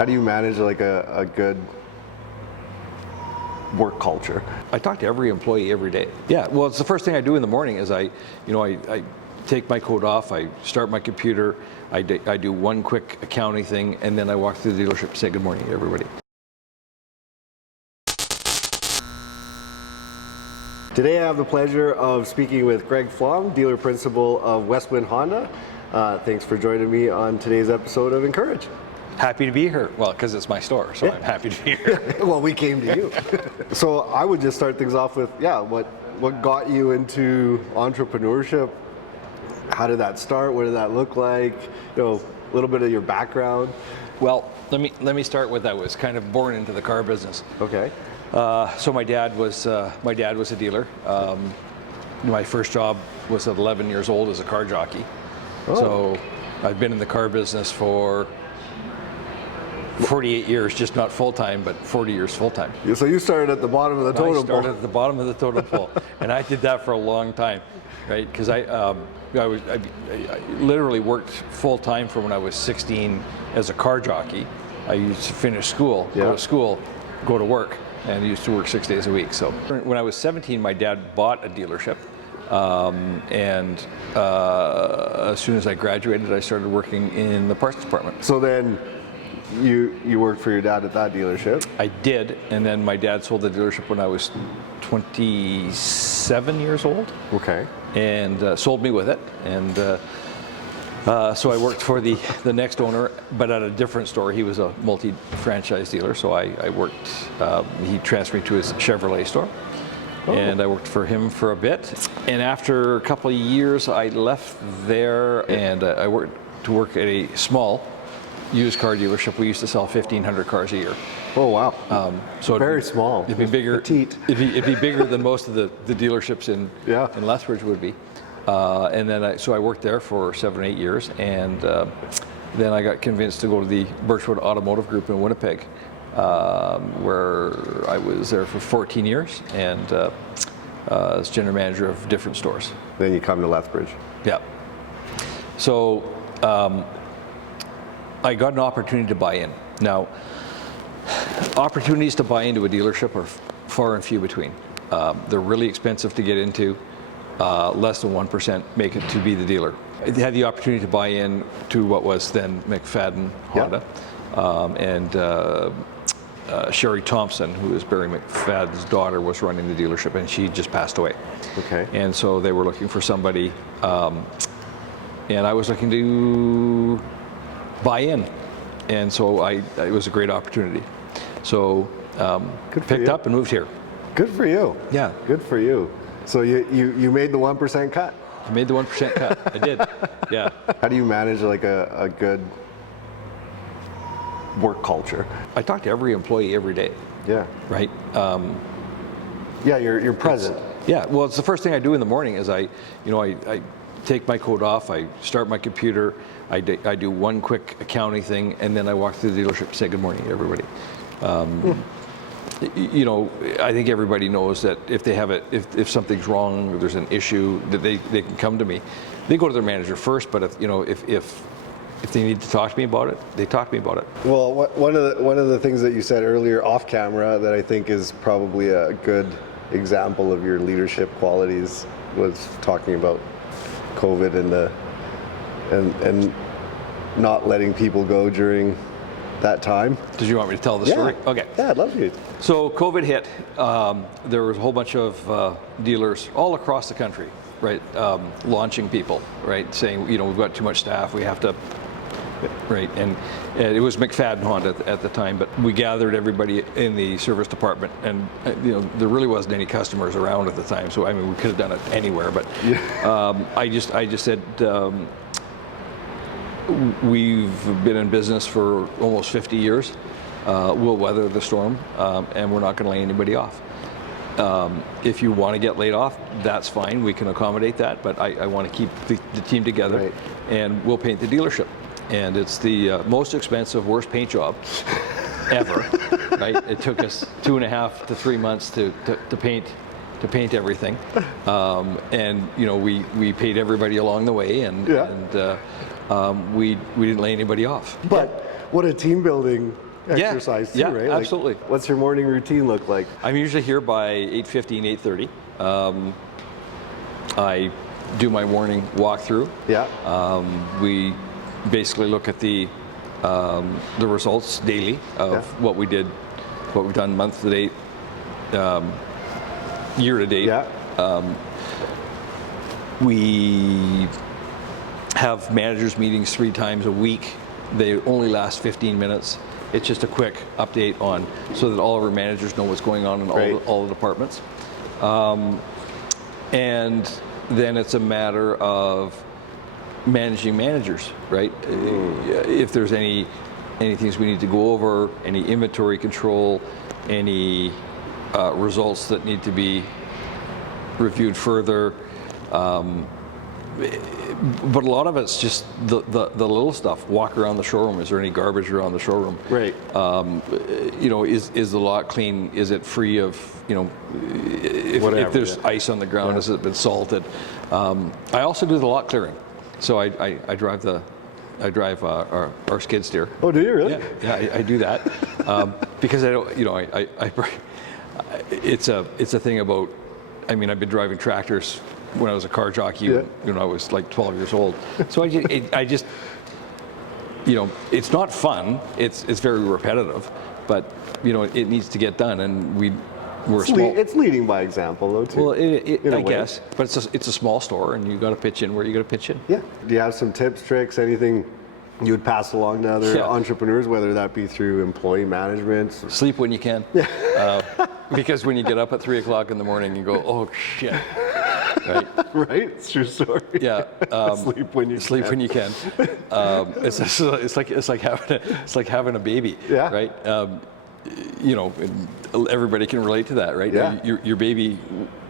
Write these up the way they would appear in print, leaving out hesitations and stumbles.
How do you manage like a good work culture? I talk to every employee every day. Yeah, well, it's the first thing I do in the morning is I take my coat off, I start my computer, I do one quick accounting thing, and then I walk through the dealership and say good morning to everybody. Today I have the pleasure of speaking with Greg Flom, dealer principal of Westwind Honda. Thanks for joining me on today's episode of Encourage. Happy to be here. Well, because it's my store, so yeah. I'm happy to be here. Well, we came to you. So I would just start things off with, what got you into entrepreneurship? How did that start? What did that look like? A little bit of your background. Well, let me start with I was kind of born into the car business. Okay. So my dad was a dealer. My first job was at 11 years old as a car jockey. Oh. So I've been in the car business for 48 years, just not full-time, but 40 years full-time. So you started at the bottom of the totem pole. I started at the bottom of the totem pole, and I did that for a long time, right? Because I literally worked full-time from when I was 16 as a car jockey. I used to finish school, go to school, go to work, and I used to work 6 days a week. So when I was 17, my dad bought a dealership, and as soon as I graduated, I started working in the parts department. So then you worked for your dad at that dealership? I did, and then my dad sold the dealership when I was 27 years old. Okay. And sold me with it, and so I worked for the next owner, but at a different store. He was a multi-franchise dealer, so I worked, he transferred me to his Chevrolet store. Oh. And I worked for him for a bit. And after a couple of years, I left there, and I worked at a small used car dealership. We used to sell 1,500 cars a year. Oh wow! So very small. It'd be bigger. Petite. It'd be bigger than most of the dealerships in Lethbridge would be. And then I worked there for 7 or 8 years, and then I got convinced to go to the Birchwood Automotive Group in Winnipeg, where I was there for 14 years, and as general manager of different stores. Then you come to Lethbridge. Yeah. So I got an opportunity to buy in. Now, opportunities to buy into a dealership are far and few between. They're really expensive to get into. Less than 1% make it to be the dealer. I had the opportunity to buy in to what was then McFadden Honda, and Sherry Thompson, who is Barry McFadden's daughter, was running the dealership, and she just passed away. Okay. And so they were looking for somebody, and I was looking to buy in, and so it was a great opportunity. So picked up and moved here. Good for you. Yeah. Good for you. So you made the 1% cut? I made the 1% cut. I did. Yeah. How do you manage like a good work culture? I talk to every employee every day. Yeah. Right. Yeah, you're present. Yeah. Well, it's the first thing I do in the morning is I take my coat off, I start my computer, I do one quick accounting thing, and then I walk through the dealership and say good morning to everybody. I think everybody knows that if they have if something's wrong or there's an issue, that they can come to me. They go to their manager first, but if they need to talk to me about it, they talk to me about it. Well, one of the things that you said earlier off camera that I think is probably a good example of your leadership qualities was talking about COVID and not letting people go during that time. Did you want me to tell the story? Okay. Yeah, I'd love you. So COVID hit. There was a whole bunch of dealers all across the country, right, launching people, right, saying, we've got too much staff, we have to, right, and it was McFadden Honda at the time, but we gathered everybody in the service department, and there really wasn't any customers around at the time, so I mean we could have done it anywhere, but I just said, we've been in business for almost 50 years. We'll weather the storm, and we're not going to lay anybody off. If you want to get laid off, that's fine. We can accommodate that, but I want to keep the team together, right, and we'll paint the dealership. And it's the most expensive, worst paint job ever. Right? It took us 2.5 to 3 months to paint everything, and we paid everybody along the way, and we didn't lay anybody off. But what a team building exercise too, yeah, right? absolutely. What's your morning routine look like? I'm usually here by 8:15, 8:30. I do my morning walkthrough. Yeah. We basically look at the results daily of what we did, what we've done month to date, year to date. Yeah. We have managers meetings 3 times a week. They only last 15 minutes. It's just a quick update on, so that all of our managers know what's going on in all the departments. And then it's a matter of managing managers, right? If there's any things we need to go over, any inventory control, any results that need to be reviewed further. But a lot of it's just the little stuff. Walk around the showroom. Is there any garbage around the showroom? Right. Is the lot clean? Is it free of, if there's ice on the ground, has it been salted? I also do the lot clearing. So I drive our skid steer. Oh, do you really? Yeah, I do that because I don't. It's a thing about. I mean, I've been driving tractors when I was a car jockey when I was like 12 years old. So I just it's not fun. It's very repetitive, but it needs to get done, and we're small. It's leading by example, though, too. Well, I guess, but it's a small store, and you got to pitch in where you got to pitch in. Yeah. Do you have some tips, tricks, anything you would pass along to other entrepreneurs, whether that be through employee management? Sleep when you can. Because when you get up at 3 o'clock in the morning, you go, oh shit. Right. Right. It's true story. Yeah. Sleep when you sleep can. when you can. It's like having a baby. Yeah. Right. Everybody can relate to that, right? Yeah. Your baby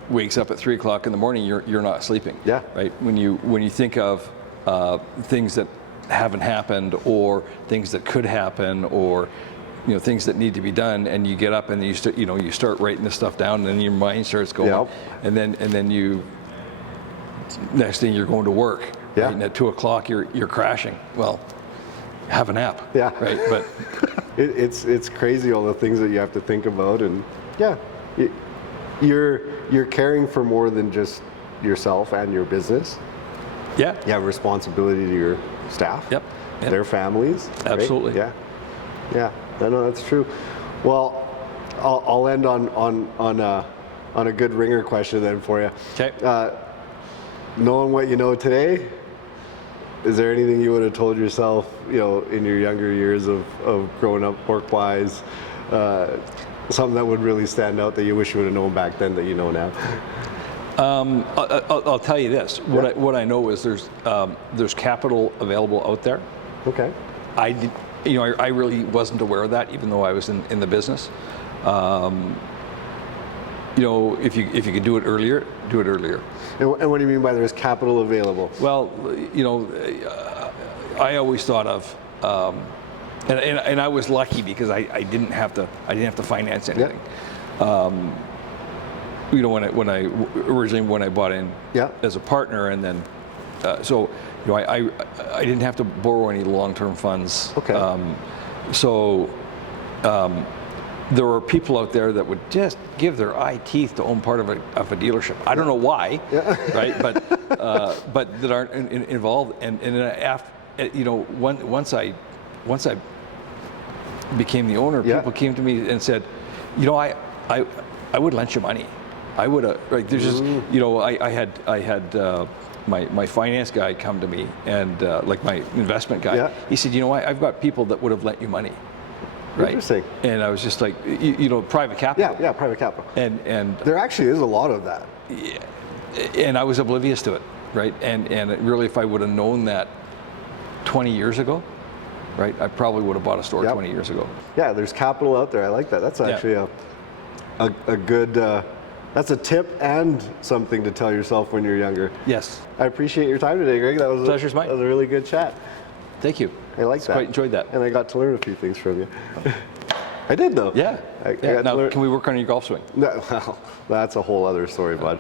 wakes up at 3 o'clock in the morning. You're not sleeping. Yeah. Right. When you think of things that haven't happened, or things that could happen, or things that need to be done, and you get up and you start writing this stuff down, and then your mind starts going, and then you next thing you're going to work, right? And at 2 o'clock you're crashing. Well, have a nap. Yeah. Right. But it's crazy, all the things that you have to think about, and you're caring for more than just yourself and your business. Yeah. You have responsibility to your staff. Yep. Their families. Absolutely. Right? Yeah. No, that's true. Well, I'll end on a good ringer question then for you. Okay. Knowing what you know today, is there anything you would have told yourself, in your younger years of growing up work-wise, something that would really stand out that you wish you would have known back then that you know now? I'll tell you this. What I know is there's capital available out there. Okay. I really wasn't aware of that, even though I was in the business. If you could do it earlier, do it earlier. And what do you mean by there's capital available? Well, I always thought of, and I was lucky because I didn't have to finance anything. When I originally bought in as a partner, and then I didn't have to borrow any long-term funds. Okay. There were people out there that would just give their eye teeth to own part of a dealership. I don't know why, right? But that aren't involved. And after, once I became the owner, people came to me and said, I would lend you money. I would have, right? There's just, I had my finance guy come to me, and like my investment guy, he said, I've got people that would have lent you money. Right. Interesting. And I was just like, private capital. Yeah, private capital. And there actually is a lot of that. Yeah, and I was oblivious to it, right? And really, if I would have known that 20 years ago, right, I probably would have bought a store 20 years ago. Yeah, there's capital out there. I like that. That's actually a good. That's a tip and something to tell yourself when you're younger. Yes. I appreciate your time today, Greg. That was Pleasure's mine. That was a really good chat. Thank you. I like that. Quite enjoyed that. And I got to learn a few things from you. I did, though. Yeah. I got to Now, learn. can we work on your golf swing? No, well, that's a whole other story, bud.